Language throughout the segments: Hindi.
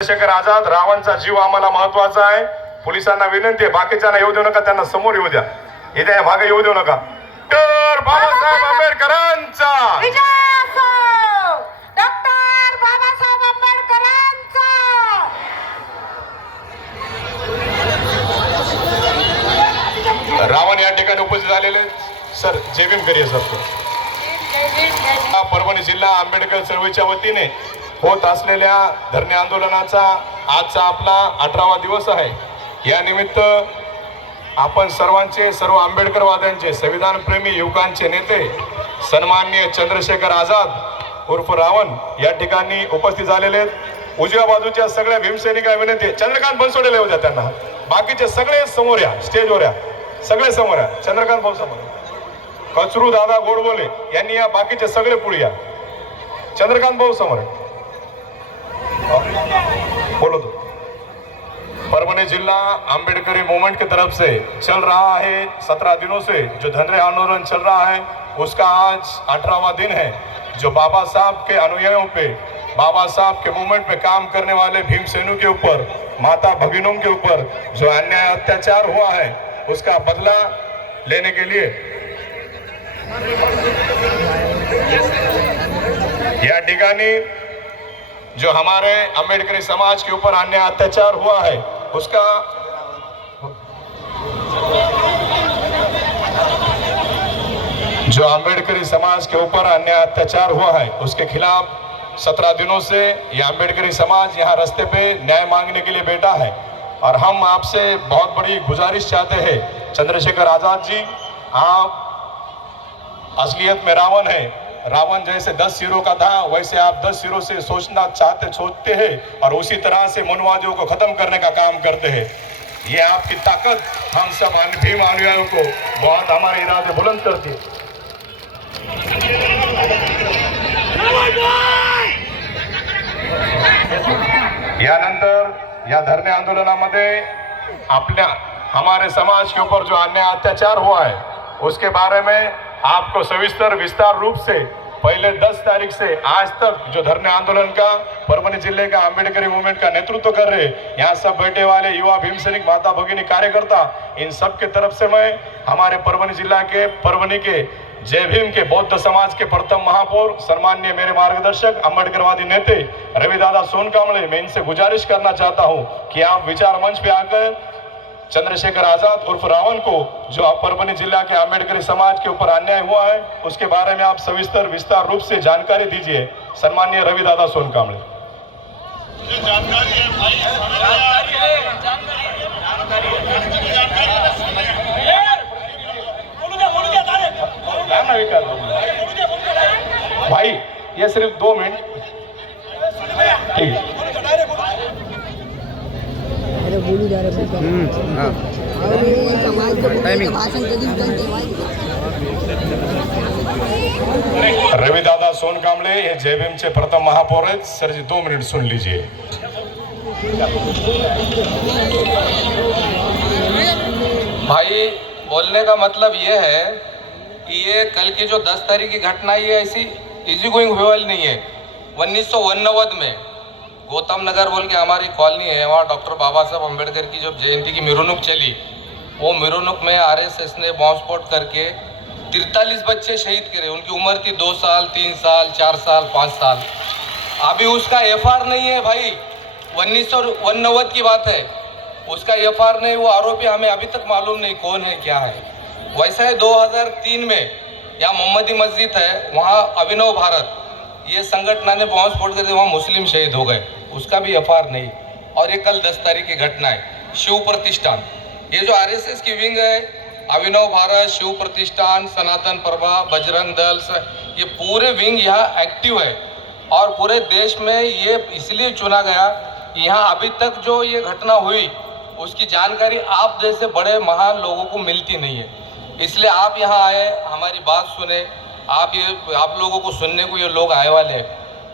चंद्रशेखर आझाद, रावणचा जीव आम्हाला महत्वाचा आहे. पोलिसांना विनंती आहे, बाकीच्यांना येऊ देऊ नका, त्यांना समोर येऊ द्या, इथे मागे येऊ देऊ नका. डॉक्टर बाबासाहेब आंबेडकरांचा डॉक्टर बाबासाहेब आंबेडकरांचा. रावण या ठिकाणी उपस्थित झालेले सर. जय भीम करिये सर. परभणी जिल्हा आंबेडकर चळवळीच्या वतीने होत असलेल्या धरणे आंदोलनाचा आजचा आपला 18वा दिवस आहे. या निमित्त आपण सर्व आंबेडकरवाद्यांचे, संविधानप्रेमी युवकांचे नेते सन्माननीय चंद्रशेखर आझाद उर्फ रावण या ठिकाणी उपस्थित झालेले आहेत. उजव्या बाजूच्या सगळ्या भीमसैनिकांना विनंती, चंद्रकांत बनसोडे येऊ द्या त्यांना. बाकीचे सगळे समोर या, स्टेजवर या, सगळे समोर या. चंद्रकांत भाऊ समोर, कचरू दादा गोडबोले यांनी या, बाकीचे सगळे पुढे या. चंद्रकांत भाऊ समोर बोलो तो. परभणी जिला आंबेडकरी मूवमेंट की तरफ से चल रहा है 17 दिनों से जो धरने आंदोलन चल रहा है, उसका आज 18वां दिन है. जो बाबा साहब के अनुयायियों पे, बाबा साहब के मूवमेंट में काम करने वाले भीमसेनों के ऊपर, माता भगिनों के ऊपर जो अन्याय अत्याचार हुआ है, उसका बदला लेने के लिए या ठिकानी जो हमारे अम्बेडकरी समाज के ऊपर अन्याय अत्याचार हुआ है, उसका जो अम्बेडकरी समाज के ऊपर अन्याय अत्याचार हुआ है, उसके खिलाफ 17 दिनों से ये अम्बेडकरी समाज यहाँ रास्ते पे न्याय मांगने के लिए बैठा है. और हम आपसे बहुत बड़ी गुजारिश चाहते हैं, चंद्रशेखर आजाद जी, आप असलियत में रावण है. रावण जैसे 10 सिरों का था, वैसे आप 10 सिरों से सोचते हैं और उसी तरह से मनवादियों को खत्म करने का काम करते हैं. ये आपकी ताकत हम सब भीम अनुयायियों को बहुत हमारे इरादे बुलंद करती है. यानंतर या धरने आंदोलनामध्ये हमारे समाज के ऊपर जो अन्याय अत्याचार हुआ है, उसके बारे में आपको सविस्तर विस्तार रूप से पहले 10 तारीख से आज तक जो धरने आंदोलन का परभणी जिले का अम्बेडकरी मूवमेंट का नेतृत्व कर रहे, यहाँ सब बैठे वाले युवा भीमसैनिक, माता भगिनी, कार्यकर्ता, इन सब के तरफ से मैं हमारे परभणी जिला के, परभणी के जय भीम के बौद्ध समाज के प्रथम महापौर, सम्माननीय मेरे मार्गदर्शक अम्बेडकरवादी नेते रविदादा सोनकामले, मैं इनसे गुजारिश करना चाहता हूँ कि आप विचार मंच पे आकर चंद्रशेखर आजाद उर्फ रावण को, जो आप परभणी जिला के अम्बेडकरी समाज के ऊपर अन्याय हुआ है, उसके बारे में आप सविस्तर विस्तार रूप से जानकारी दीजिए. सन्माननीय रविदादा सोनकामले. भाई ये सिर्फ 2 मिनट, ठीक है. रविदादा सोनकामले ये जय भीम के प्रथम महापौर है. सर जी 2 मिनट सुन लीजिए. भाई बोलने का मतलब ये है कि ये कल की जो 10 तारीख की घटना, ये ऐसी इजी गोइंग हुई वाली नहीं है. 1989 में गौतम नगर बोल के हमारी कॉलोनी है, वहाँ डॉक्टर बाबा साहब अम्बेडकर की जब जयंती की मिरवणूक चली, वो मिरवणूक में आरएसएस ने बॉम्ब स्फोट करके 43 बच्चे शहीद करे. उनकी उम्र थी 2 साल, 3 साल, 4 साल, 5 साल. अभी उसका एफआर नहीं है भाई. 1989 की बात है, उसका एफआर नहीं. वो आरोपी हमें अभी तक मालूम नहीं कौन है, क्या है. वैसा ही 2003 में यहाँ मोहम्मदी मस्जिद है, वहाँ अभिनव भारत ये संगठन ने बॉम्ब स्फोट करके वहाँ मुस्लिम शहीद हो गए, उसका भी एफआर नहीं. और ये कल 10 तारीख की घटना है. शिव प्रतिष्ठान, ये जो आरएसएस की विंग है, अभिनव भारत, शिव प्रतिष्ठान, सनातन प्रभा, बजरंग दल, ये पूरे विंग यहाँ एक्टिव है. और पूरे देश में ये इसलिए चुना गया, यहाँ अभी तक जो ये घटना हुई उसकी जानकारी आप जैसे बड़े महान लोगों को मिलती नहीं है. इसलिए आप यहाँ आए, हमारी बात सुने. आप लोगों को सुनने को ये लोग आए वाले हैं.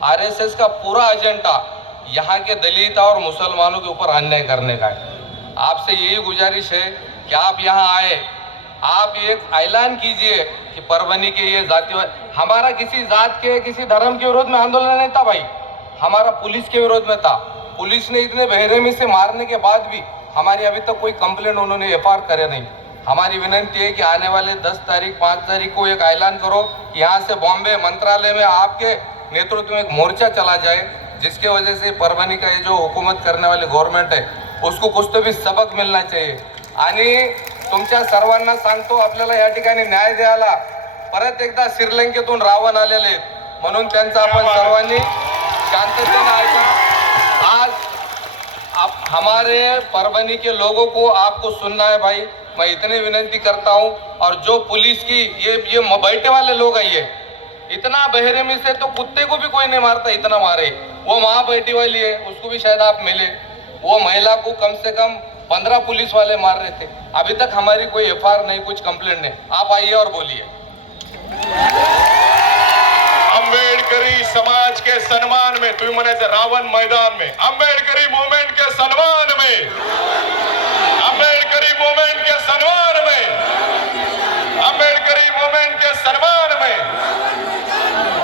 आरएसएस का पूरा एजेंडा यहाँ के दलित और मुसलमानों के ऊपर अन्याय करने का है. आपसे यही गुजारिश है कि आप यहाँ आए, आप एक ऐलान कीजिए कि परभणी के ये जातिवाद, हमारा किसी जात के किसी धर्म के विरोध में आंदोलन नहीं था भाई, हमारा पुलिस के विरोध में था। पुलिस ने इतने बेरहमी से मारने के बाद भी हमारी अभी तक कोई कंप्लेंट उन्होंने एफआईआर करे नहीं। हमारी विनती है कि आने वाले 10 तारीख 5 तारीख को एक ऐलान करो कि यहाँ से बॉम्बे मंत्रालय में आपके नेतृत्व में एक मोर्चा चला जाए, जिसके वजह से परभणी का ये जो हुकूमत करने वाली गव्हर्नमेंट आहे उसको कुछ तो भी सबक मिलना चाहिए। आणि तुमच्या सर्वांना सांगतो, आपल्याला या ठिकाणी न्याय द्यायला परत एकदा श्रीलंकेतून रावण आलेले आहेत, म्हणून त्यांचं आपण सर्वांनी शांततेने ऐका। आज हमारे परभणी के लोगों को आपको सुनना है भाई, मैं इतनी विनती करता हूं। और जो पुलिस की ये बैठे वाले लोग है, ये इतना बेरहमी से तो कुत्ते को भी कोई नहीं मारता, इतना मारे। वो वहाँ बैठी वाली है, उसको भी शायद आप मिले, वो महिला को कम से कम 15 पुलिस वाले मार रहे थे। अभी तक हमारी कोई एफआईआर नहीं, कुछ कंप्लेंट नहीं। आप आइए और बोलिए। अंबेडकरी समाज के सम्मान में, तुम्ही म्हणायचं रावण मैदान में, अंबेडकरी मूवमेंट के सम्मान में, अंबेडकरी मूवमेंट के सम्मान में, अंबेडकरी मूवमेंट के सम्मान में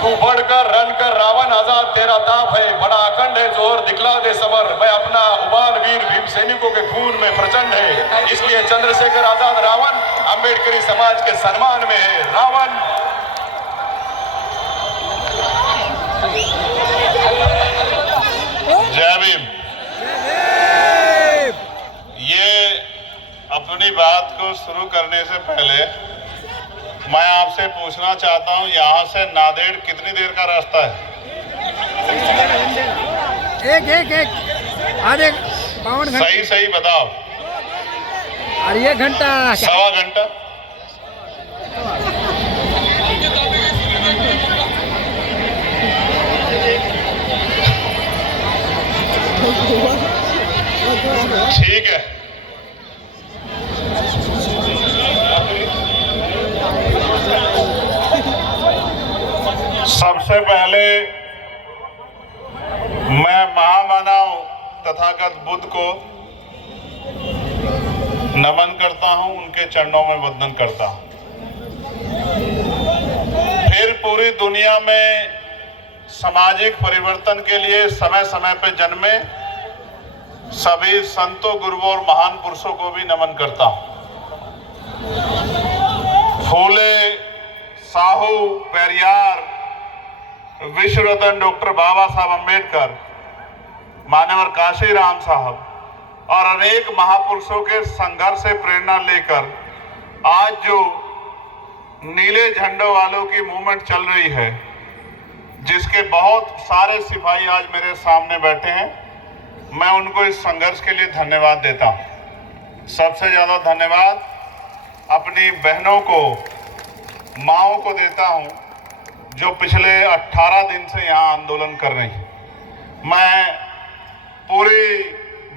तू बढ़कर रन कर, रावण आजाद तेरा ताप है, बड़ा अखंड है, जोर दिखला दे समर, मैं अपना उबाल वीर भीम सैनिकों के खून में प्रचंड है, इसलिए चंद्रशेखर आजाद रावण अंबेडकरी समाज के सम्मान में है। रावण जय भीम। ये अपनी बात को शुरू करने से पहले मैं आपसे पूछना चाहता हूं, यहाँ से नांदेड़ कितनी देर का रास्ता है? एक आधे 52 घंटे। सही बताओ। और 1 घंटा, सवा घंटा। ठीक है। सबसे पहले मैं महामानव तथागत बुद्ध को नमन करता हूं, उनके चरणों में वंदन करता हूं। फिर पूरी दुनिया में सामाजिक परिवर्तन के लिए समय समय पर जन्मे सभी संतों, गुरुओं और महान पुरुषों को भी नमन करता हूं। फूले, साहू, पेरियार, विश्व रत्न डॉक्टर बाबा साहब अम्बेडकर, मान्यवर काशीराम साहब और अनेक महापुरुषों के संघर्ष से प्रेरणा लेकर आज जो नीले झंडों वालों की मूवमेंट चल रही है, जिसके बहुत सारे सिपाही आज मेरे सामने बैठे हैं, मैं उनको इस संघर्ष के लिए धन्यवाद देता हूं। सबसे ज्यादा धन्यवाद अपनी बहनों को, माओं को देता हूं, जो पिछले 18 दिन से यहाँ आंदोलन कर रही हैं। मैं पूरी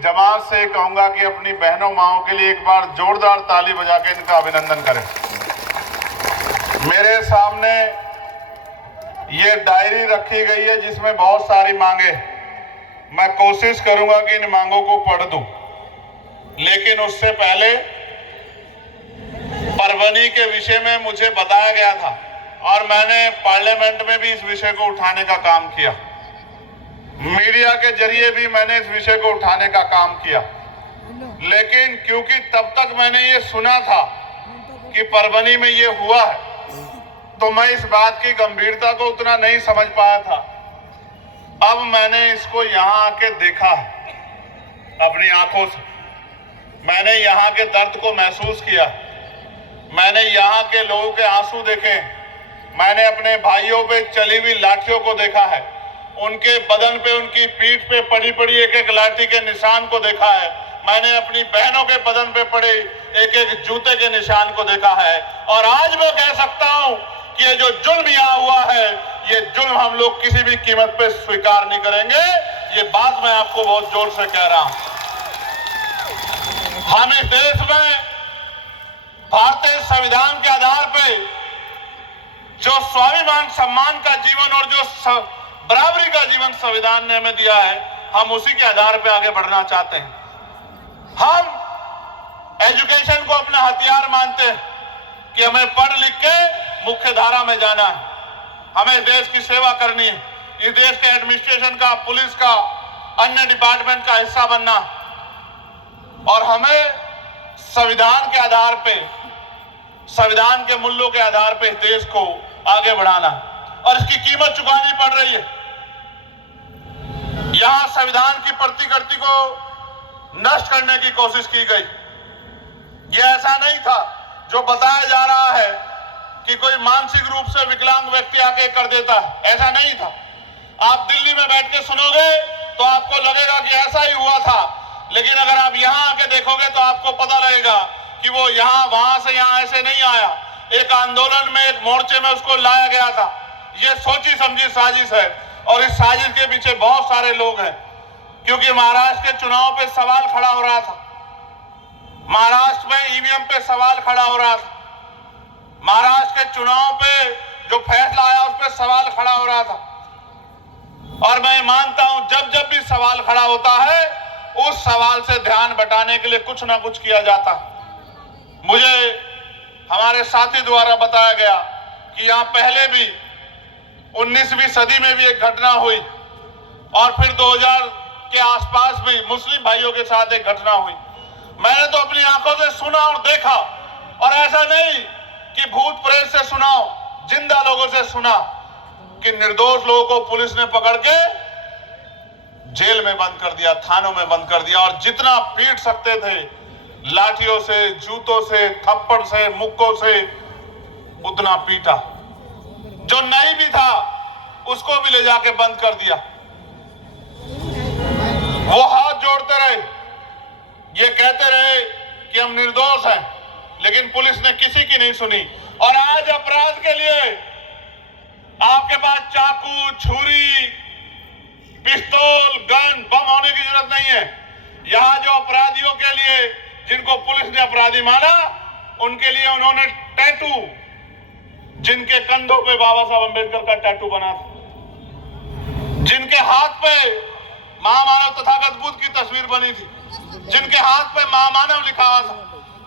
जमात से कहूंगा कि अपनी बहनों, माओं के लिए एक बार जोरदार ताली बजा के इनका अभिनंदन करें। मेरे सामने ये डायरी रखी गई है जिसमें बहुत सारी मांगे। मैं कोशिश करूंगा कि इन मांगों को पढ़ दूं, लेकिन उससे पहले परभणी के विषय में मुझे बताया गया था और मैंने पार्लियामेंट में भी इस विषय को उठाने का काम किया, मीडिया के जरिए भी मैंने इस विषय को उठाने का काम किया। लेकिन क्योंकि तब तक मैंने ये सुना था कि परभणी में ये हुआ है, तो मैं इस बात की गंभीरता को उतना नहीं समझ पाया था। अब मैंने इसको यहाँ आके देखा है अपनी आंखों से, मैंने यहाँ के दर्द को महसूस किया, मैंने यहाँ के लोगों के आंसू देखे, मैंने अपने भाइयों पे चली हुई लाठियों को देखा है, उनके बदन पे, उनकी पीठ पे पड़ी पड़ी एक एक लाठी के निशान को देखा है, मैंने अपनी बहनों के बदन पे पड़े एक एक जूते के निशान को देखा है। और आज मैं कह सकता हूं कि ये जो जुल्म यहाँ हुआ है, ये जुल्म हम लोग किसी भी कीमत पे स्वीकार नहीं करेंगे। ये बात मैं आपको बहुत जोर से कह रहा हूं। हम इस देश में भारतीय संविधान के आधार पे जो स्वाभिमान सम्मान का जीवन और जो बराबरी का जीवन संविधान ने हमें दिया है, हम उसी के आधार पे आगे बढ़ना चाहते हैं। हम एजुकेशन को अपना हथियार मानते हैं कि हमें पढ़ लिख के मुख्य धारा में जाना है, हमें देश की सेवा करनी है, इस देश के एडमिनिस्ट्रेशन का, पुलिस का, अन्य डिपार्टमेंट का हिस्सा बनना और हमें संविधान के आधार पे, संविधान के मूल्यों के आधार पे इस देश को आगे बढ़ाना और इसकी कीमत चुकानी पड़ रही है। यहां संविधान की प्रतिकृति को नष्ट करने की कोशिश की गई। यह ऐसा नहीं था जो बताया जा रहा है कि कोई मानसिक रूप से विकलांग व्यक्ति आके कर देता है, ऐसा नहीं था। आप दिल्ली में बैठ के सुनोगे तो आपको लगेगा कि ऐसा ही हुआ था, लेकिन अगर आप यहां आके देखोगे तो आपको पता लगेगा कि वो यहां वहां से यहां ऐसे नहीं आया। एक आंदोलन में, एक मोर्चे में उसको लाया गया था। ये सोची समझी साजिश है और इस साजिश के पीछे बहुत सारे लोग हैं, क्योंकि महाराष्ट्र के चुनाव पे सवाल खड़ा हो रहा था, महाराष्ट्र में ईवीएम पे सवाल खड़ा हो रहा था, महाराष्ट्र के चुनाव पे जो फैसला आया उस पर सवाल खड़ा हो रहा था। और मैं मानता हूं जब जब भी सवाल खड़ा होता है उस सवाल से ध्यान बटाने के लिए कुछ ना कुछ किया जाता है। मुझे हमारे साथी द्वारा बताया गया कि यहां पहले भी 19वीं सदी में भी एक घटना हुई और फिर 2000 के आसपास भी मुस्लिम भाइयों के साथ एक घटना हुई। मैंने तो अपनी आंखों से सुना और देखा, और ऐसा नहीं कि भूत प्रेत से सुनाओ, जिंदा लोगों से सुना कि निर्दोष लोगों को पुलिस ने पकड़ के जेल में बंद कर दिया, थानों में बंद कर दिया, और जितना पीट सकते थे लाठियों से, जूतों से, थप्पड़ से, मुक्कों से, उतना पीटा। जो नहीं भी था उसको भी ले जाके बंद कर दिया। वो हाथ जोड़ते रहे, ये कहते रहे कि हम निर्दोष हैं, लेकिन पुलिस ने किसी की नहीं सुनी। और आज अपराध के लिए आपके पास चाकू, छुरी, पिस्तौल, गन, बम होने की जरूरत नहीं है। यहां जो अपराधियों के लिए, जिनको पुलिस ने अपराधी माना, उनके लिए उन्होंने टैटू, जिनके कंधों पे बाबा साहब अंबेडकर का टैटू बना था, जिनके हाथ पे महामानव तथागत बुद्ध की तस्वीर बनी थी, जिनके हाथ पे महामानव लिखा हुआ था,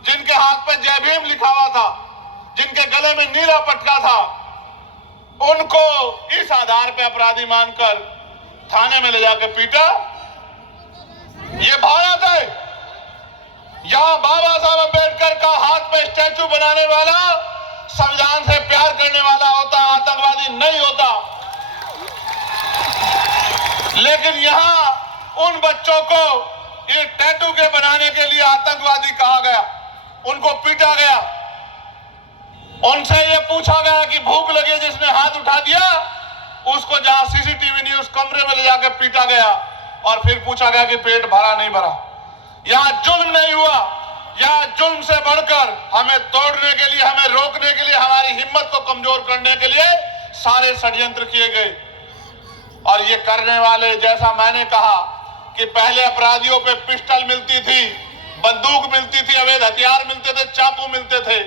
जिनके हाथ पे जय भीम लिखा हुआ था, जिनके गले में नीला पटका था, उनको इस आधार पे अपराधी मानकर थाने में ले जाकर पीटा। ये भारत है। यहां बाबा साहब अंबेडकर का हाथ पे स्टैचू बनाने वाला संविधान से प्यार करने वाला होता, आतंकवादी नहीं होता। लेकिन यहां उन बच्चों को ये टैटू के बनाने के लिए आतंकवादी कहा गया, उनको पीटा गया, उनसे ये पूछा गया कि भूख लगे, जिसने हाथ उठा दिया उसको जहां सीसीटीवी नहीं उस कमरे में ले जाकर पीटा गया, और फिर पूछा गया कि पेट भरा नहीं भरा। यहां जुल्म नहीं हुआ। यहां जुल्म से बढ़कर हमें तोड़ने के लिए, हमें रोकने के लिए, हमारी हिम्मत को कमजोर करने के लिए सारे षड्यंत्र किए गए। और ये करने वाले, जैसा मैंने कहा कि पहले अपराधियों पे पिस्टल मिलती थी, बंदूक मिलती थी, अवैध हथियार मिलते थे, चाकू मिलते थे,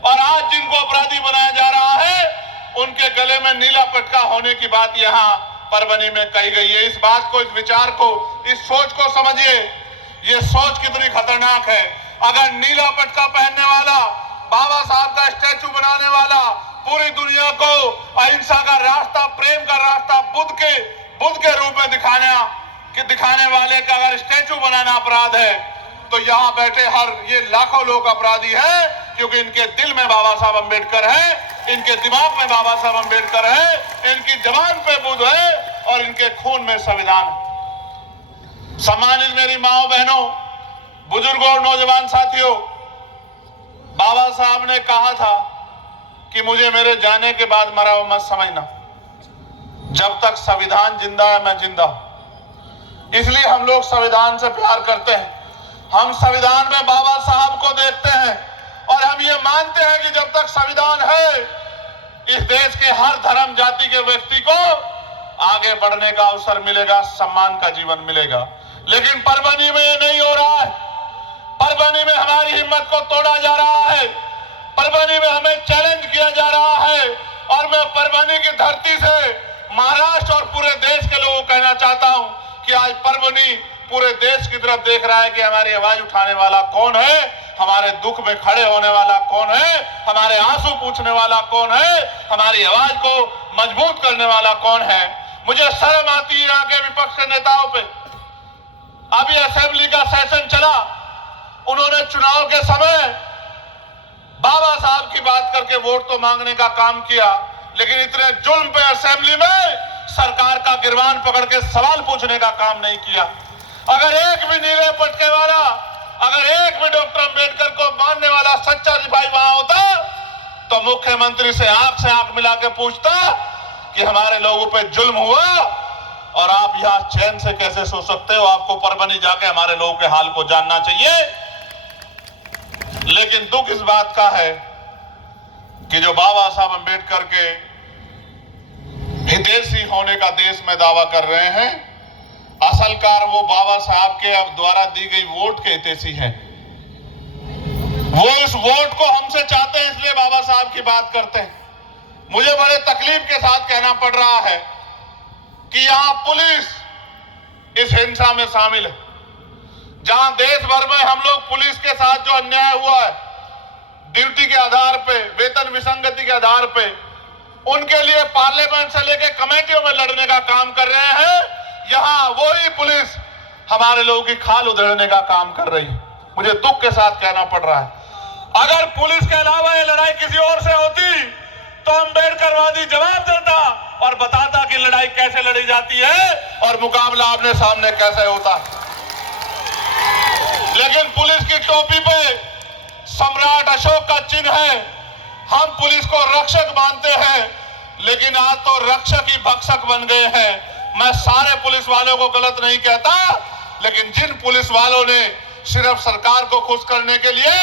और आज जिनको अपराधी बनाया जा रहा है उनके गले में नीला पटका होने की बात यहां परभनी में कही गई है। इस बात को, इस विचार को, इस सोच को समझिए। ये सोच कितनी खतरनाक है। अगर नीला पटका पहनने वाला, बाबा साहब का स्टैचू बनाने वाला, पूरी दुनिया को अहिंसा का रास्ता, प्रेम का रास्ता, बुद्ध के रूप में दिखाने वाले का अगर स्टैचू बनाना अपराध है, तो यहाँ बैठे ये लाखों लोग अपराधी हैं, क्योंकि इनके दिल में बाबा साहब अंबेडकर है, इनके दिमाग में बाबा साहब अंबेडकर है, इनकी जबान पे बुद्ध है और इनके खून में संविधान है। सम्मानित मेरी माओ बहनों, बुजुर्गों और नौजवान साथियों, बाबा साहब ने कहा था कि मुझे मेरे जाने के बाद मरा हुआ मत समझना, जब तक संविधान जिंदा है मैं जिंदा हूं। इसलिए हम लोग संविधान से प्यार करते हैं। हम संविधान में बाबा साहब को देखते हैं और हम ये मानते हैं कि जब तक संविधान है, इस देश के हर धर्म जाति के व्यक्ति को आगे बढ़ने का अवसर मिलेगा, सम्मान का जीवन मिलेगा। लेकिन परभनी में ये नहीं हो रहा है। परभनी में हमारी हिम्मत को तोड़ा जा रहा है। परभनी में हमें चैलेंज किया जा रहा है। और मैं परभनी की धरती से महाराष्ट्र और पूरे देश के लोगों को कहना चाहता हूं कि आज परभनी पूरे देश की तरफ देख रहा है कि हमारी आवाज उठाने वाला कौन है, हमारे दुख में खड़े होने वाला कौन है, हमारे आंसू पूछने वाला कौन है, हमारी आवाज को मजबूत करने वाला कौन है। मुझे शर्म आती है यहाँ के विपक्ष के नेताओं पे। अभी असेंबली का सेशन चला, उन्होंने चुनाव के समय बाबा साहब की बात करके वोट तो मांगने का काम किया, लेकिन इतने जुल्म पे असेंबली में सरकार का गिरबान पकड़ के सवाल पूछने का काम नहीं किया। अगर एक भी नीले पटके वाला, अगर एक भी डॉक्टर अंबेडकर को मानने वाला सच्चा सिपाही वहां होता तो मुख्यमंत्री से आंख मिला के पूछता कि हमारे लोगों पे जुल्म हुआ और आप यहां चैन से कैसे सो सकते हो, आपको परबनी जाके हमारे लोगों के हाल को जानना चाहिए। लेकिन दुख इस बात का है कि जो बाबा साहब अंबेडकर के हितैषी होने का देश में दावा कर रहे हैं, असल कार वो बाबा साहब के अब द्वारा दी गई वोट के हितैषी हैं। वो इस वोट को हमसे चाहते हैं, इसलिए बाबा साहब की बात करते हैं। मुझे बड़े तकलीफ के साथ कहना पड़ रहा है कि यहां पुलिस इस हिंसा में शामिल है। जहां देश भर में हम लोग पुलिस के साथ जो अन्याय हुआ है, ड्यूटी के आधार पे, वेतन विसंगति के आधार पे, उनके लिए पार्लियामेंट से लेकर कमेटियों में लड़ने का काम कर रहे हैं, यहां वही पुलिस हमारे लोगों की खाल उधेड़ने का काम कर रही है। मुझे दुख के साथ कहना पड़ रहा है, अगर पुलिस के अलावा ये लड़ाई किसी और से होती तो अम्बेडकरवादी जवाब देता और बताता कि लड़ाई कैसे लड़ी जाती है और मुकाबला आमने सामने कैसे होता है। लेकिन पुलिस की टोपी पे सम्राट अशोक का चिन्ह है। हम पुलिस को रक्षक मानते हैं, लेकिन आज तो रक्षक ही भक्षक बन गए हैं। मैं सारे पुलिस वालों को गलत नहीं कहता, लेकिन जिन पुलिस वालों ने सिर्फ सरकार को खुश करने के लिए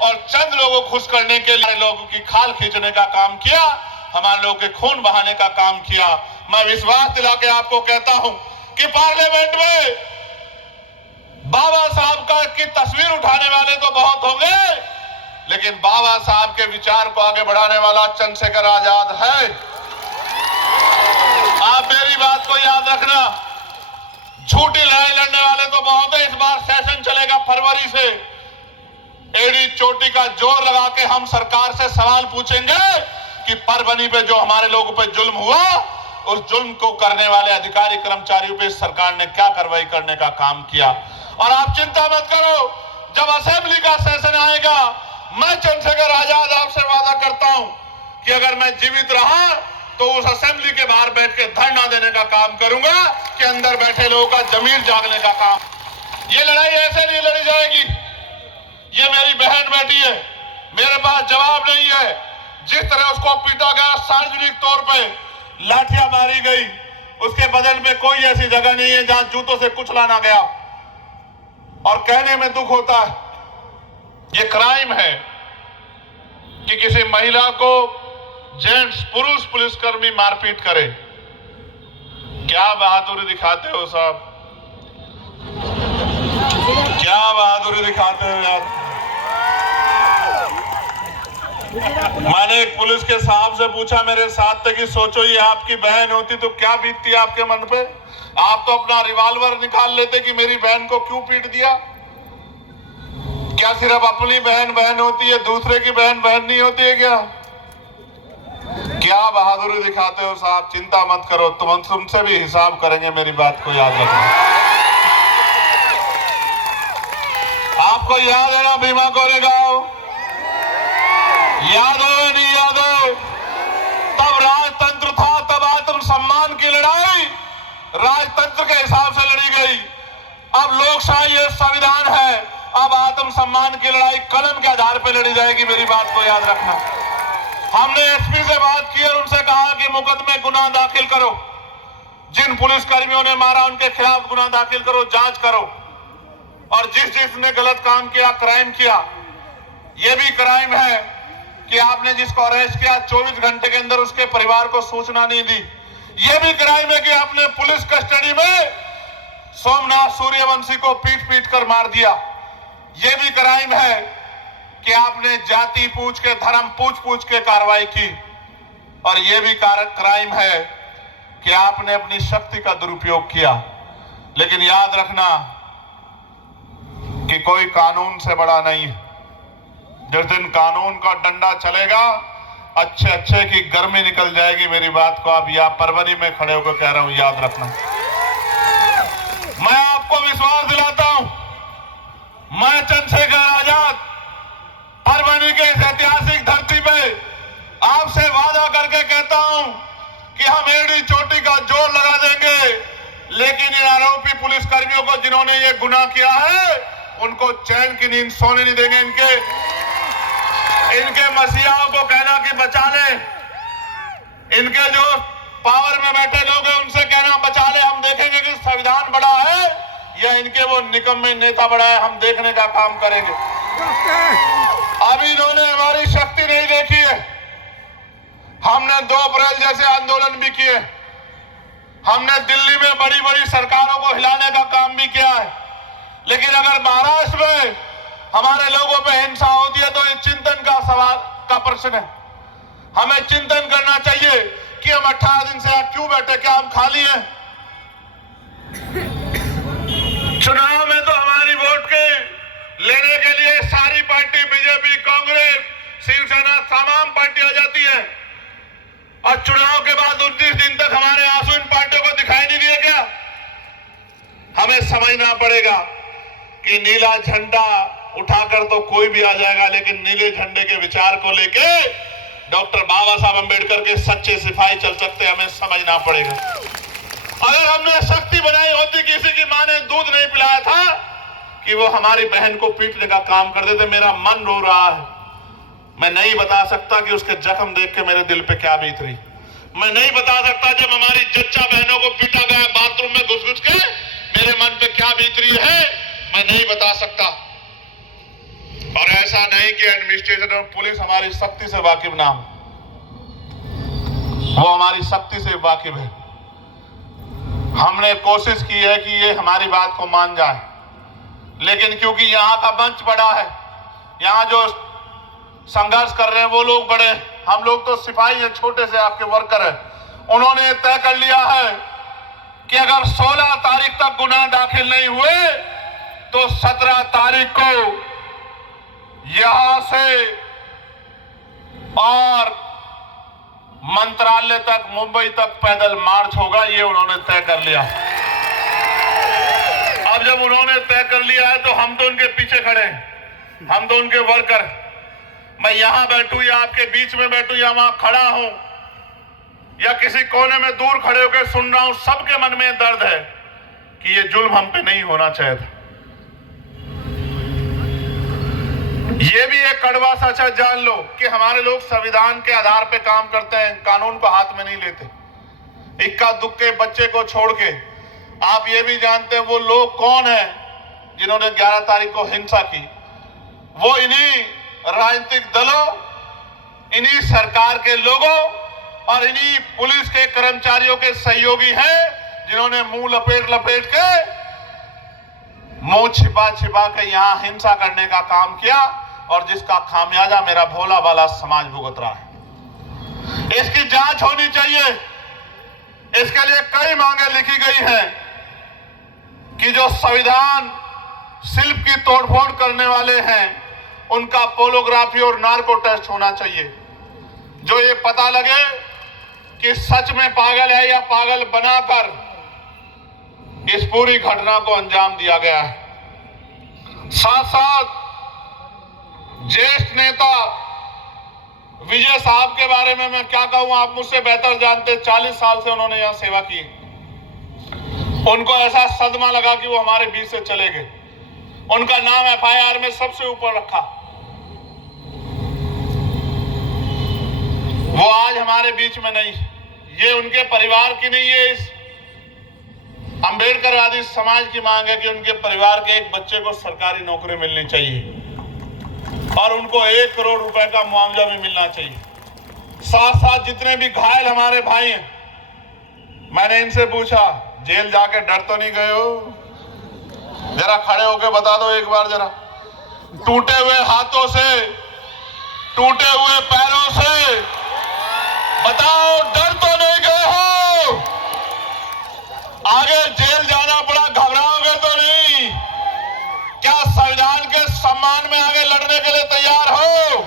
और चंद लोगों को खुश करने के लिए लोगों की खाल खींचने का काम किया, हमारे लोगों के खून बहाने का काम किया, मैं विश्वास दिला के आपको कहता हूं कि पार्लियामेंट में बाबा साहब का की तस्वीर उठाने वाले तो बहुत होंगे, लेकिन बाबा साहब के विचार को आगे बढ़ाने वाला चंद्रशेखर आजाद है। आप मेरी बात को याद रखना। झूठी लड़ाई लड़ने वाले तो बहुत है। इस बार सेशन चलेगा फरवरी से। एड़ी चोटी का जोर लगा के हम सरकार से सवाल पूछेंगे कि परबनी पे जो हमारे लोगों पे जुल्म हुआ, उस जुल्म को करने वाले अधिकारी कर्मचारियों पे सरकार ने क्या कार्रवाई करने का काम किया। और आप चिंता मत करो, जब असेंबली का सेशन आएगा, मैं चंद्रशेखर आजाद आपसे वादा करता हूं कि अगर मैं जीवित रहा तो उस असेंबली के बाहर बैठ के धरना देने का काम करूंगा कि अंदर बैठे लोगों का जमीर जागने का काम। ये लड़ाई ऐसे नहीं लड़ी जाएगी। ये मेरी बहन बेटी है, मेरे पास जवाब नहीं है। जिस तरह उसको पीटा गया, सार्वजनिक तौर पे लाठियां मारी गई, उसके बदन में कोई ऐसी जगह नहीं है जहां जूतों से कुछ लाना गया। और कहने में दुख होता है, ये क्राइम है कि किसी महिला को जेंट्स पुरुष पुलिसकर्मी मारपीट करे। क्या बहादुरी दिखाते हो साहब, क्या बहादुरी दिखाते हो यार। मैंने एक पुलिस के साहब से पूछा मेरे साथ थे कि सोचो ये आपकी बहन होती तो क्या बीतती आपके मन पे। आप तो अपना रिवॉल्वर निकाल लेते कि मेरी बहन को क्यों पीट दिया। क्या सिर्फ अपनी बहन बहन होती है, दूसरे की बहन बहन नहीं होती है क्या। क्या बहादुरी दिखाते हो साहब। चिंता मत करो, तुमसे भी हिसाब करेंगे, मेरी बात को याद रखना। आपको याद है ना भीमा कोरेगांव, याद हो या नहीं याद हो। तब राजतंत्र था, तब आत्म सम्मान की लड़ाई राजतंत्र के हिसाब से लड़ी गई। अब लोकशाही है, संविधान है, अब आत्म सम्मान की लड़ाई कलम के आधार पर लड़ी जाएगी, मेरी बात को याद रखना। हमने एसपी से बात की और उनसे कहा कि मुकदमे गुनाह दाखिल करो, जिन पुलिसकर्मियों ने मारा उनके खिलाफ गुनाह दाखिल करो, जांच करो। और जिसने गलत काम किया, क्राइम किया, यह भी क्राइम है कि आपने जिसको अरेस्ट किया 24 घंटे के अंदर उसके परिवार को सूचना नहीं दी। यह भी क्राइम है कि आपने पुलिस कस्टडी में सोमनाथ सूर्यवंशी को पीट पीट कर मार दिया। यह भी क्राइम है कि आपने जाति पूछ के, धर्म पूछ के कार्रवाई की। और यह भी क्राइम है कि आपने अपनी शक्ति का दुरुपयोग किया। लेकिन याद रखना कि कोई कानून से बड़ा नहीं है। जिस दिन कानून का डंडा चलेगा, अच्छे अच्छे की गर्मी निकल जाएगी, मेरी बात को आप यहाँ परवनी में खड़े होकर कह रहा हूं, याद रखना। मैं आपको विश्वास दिला मैं चंद्रशेखर आजाद परभनी के इस ऐतिहासिक धरती पे आपसे वादा करके कहता हूं कि हम एड़ी चोटी का जोर लगा देंगे, लेकिन इन आरोपी पुलिस कर्मियों को जिन्होंने ये गुनाह किया है उनको चैन की नींद सोने नहीं देंगे। इनके मसीहाओं को कहना कि बचा ले, इनके जो पावर में बैठे लोग हैं उनसे कहना बचा ले, हम देखेंगे कि संविधान बड़ा है या इनके वो निकम्मे नेता बड़ा है, हम देखने का काम करेंगे। अभी इन्होंने हमारी शक्ति नहीं देखी है। हमने 2 अप्रैल जैसे आंदोलन भी किए, हमने दिल्ली में बड़ी बड़ी सरकारों को हिलाने का काम भी किया है, लेकिन अगर महाराष्ट्र में हमारे लोगों पे हिंसा होती है तो ये चिंतन का सवाल का प्रश्न है। हमें चिंतन करना चाहिए कि हम 18 दिन से क्यों बैठे, क्या हम खाली हैं? चुनाव में तो हमारी वोट के लेने के लिए सारी पार्टी, बीजेपी, कांग्रेस, शिवसेना, तमाम पार्टी आ जाती है, और चुनाव के बाद 19 दिन तक हमारे आंसू इन पार्टियों को दिखाई नहीं दिया क्या? हमें समझना पड़ेगा कि नीला झंडा उठाकर तो कोई भी आ जाएगा, लेकिन नीले झंडे के विचार को लेके डॉक्टर बाबा साहब अंबेडकर के सच्चे सिपाही चल सकते हैं। हमें समझना पड़ेगा। अगर हमने शक्ति बनाई होती, किसी की मां ने दूध नहीं पिलाया था कि वो हमारी बहन को पीटने का काम कर देते। मेरा मन रो रहा है, मैं नहीं बता सकता कि उसके जख्म देख के मेरे दिल पे क्या बीत रही। मैं नहीं बता सकता जब हमारी जच्चा बहनों को पीटा गया बाथरूम में घुस घुस के, मेरे मन पे क्या बीत रही है, मैं नहीं बता सकता। और ऐसा नहीं कि एडमिनिस्ट्रेशन और पुलिस हमारी शक्ति से वाकिफ ना हो, वो हमारी शक्ति से वाकिफ है। हमने कोशिश की है कि ये हमारी बात को मान जाए, लेकिन क्योंकि यहाँ का मंच बड़ा है, यहाँ जो संघर्ष कर रहे हैं वो लोग बड़े, हम लोग तो सिपाही हैं, छोटे से आपके वर्कर हैं। उन्होंने तय कर लिया है कि अगर 16 तारीख तक गुनाह दाखिल नहीं हुए तो 17 तारीख को यहां से और मंत्रालय तक, मुंबई तक पैदल मार्च होगा, ये उन्होंने तय कर लिया। अब जब उन्होंने तय कर लिया है तो हम तो उनके पीछे खड़े हैं, हम तो उनके वर्कर। मैं यहां बैठूं या आपके बीच में बैठूं या वहां खड़ा हूं या किसी कोने में दूर खड़े होकर सुन रहा हूं, सबके मन में दर्द है कि ये जुल्म हम पे नहीं होना चाहिए था। ये भी एक कड़वा सच है, जान लो कि हमारे लोग संविधान के आधार पे काम करते हैं, कानून को हाथ में नहीं लेते। इक्का दुक्के बच्चे को छोड़ के आप ये भी जानते हैं वो लोग कौन हैं जिन्होंने 11 तारीख को हिंसा की। वो इन्हीं राजनीतिक दलों, इन्हीं सरकार के लोगों और इन्हीं पुलिस के कर्मचारियों के सहयोगी हैं जिन्होंने मुंह लपेट लपेट के, मुंह छिपा छिपा के यहां हिंसा करने का काम किया, और जिसका खामियाजा मेरा भोला भाला समाज भुगत रहा है। इसकी जांच होनी चाहिए। इसके लिए कई मांगे लिखी गई हैं कि जो संविधान शिल्प की तोड़फोड़ करने वाले हैं उनका पोलोग्राफी और नार्को टेस्ट होना चाहिए, जो ये पता लगे कि सच में पागल है या पागल बनाकर इस पूरी घटना को अंजाम दिया गया है। साथ साथ ज्येष्ठ नेता विजय साहब के बारे में मैं क्या कहूं, आप मुझसे बेहतर जानते। 40 साल से उन्होंने यहां सेवा की। उनको ऐसा सदमा लगा कि वो हमारे बीच से चले गए। उनका नाम FIR में सबसे ऊपर रखा। वो आज हमारे बीच में नहीं। ये उनके परिवार की नहीं है, इस अंबेडकर आदि समाज की मांग है कि उनके परिवार के एक बच्चे को सरकारी नौकरी मिलनी चाहिए और उनको 1 करोड़ रुपए का मुआवजा भी मिलना चाहिए। साथ साथ जितने भी घायल हमारे भाई हैं, मैंने इनसे पूछा जेल जाके डर तो नहीं गए हो? जरा खड़े होके बता दो एक बार जरा। टूटे हुए हाथों से, टूटे हुए पैरों से बताओ, डर तो नहीं गए हो? आगे जेल जाना पड़ा, घबराओगे तो नहीं? क्या संविधान के सम्मान में आगे लड़ने के लिए तैयार हो?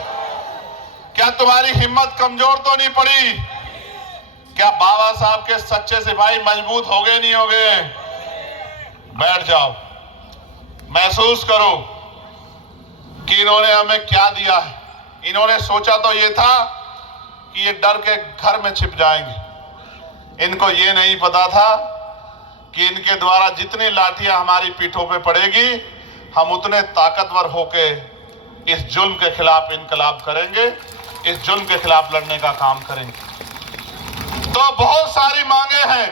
क्या तुम्हारी हिम्मत कमजोर तो नहीं पड़ी? क्या बाबा साहब के सच्चे सिपाही मजबूत हो गए नहीं हो गए? बैठ जाओ, महसूस करो कि इन्होंने हमें क्या दिया है। इन्होंने सोचा तो ये था कि ये डर के घर में छिप जाएंगे। इनको ये नहीं पता था कि इनके द्वारा जितनी लाठियां हमारी पीठों पे पड़ेगी, हम उतने ताकतवर होके इस जुल्म के खिलाफ इनकलाब करेंगे, इस जुल्म के खिलाफ लड़ने का काम करेंगे। तो बहुत सारी मांगे हैं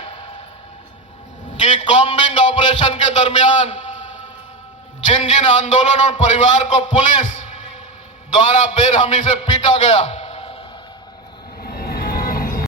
कि कॉम्बिंग ऑपरेशन के दरमियान जिन जिन आंदोलन और परिवार को पुलिस द्वारा बेरहमी से पीटा गया,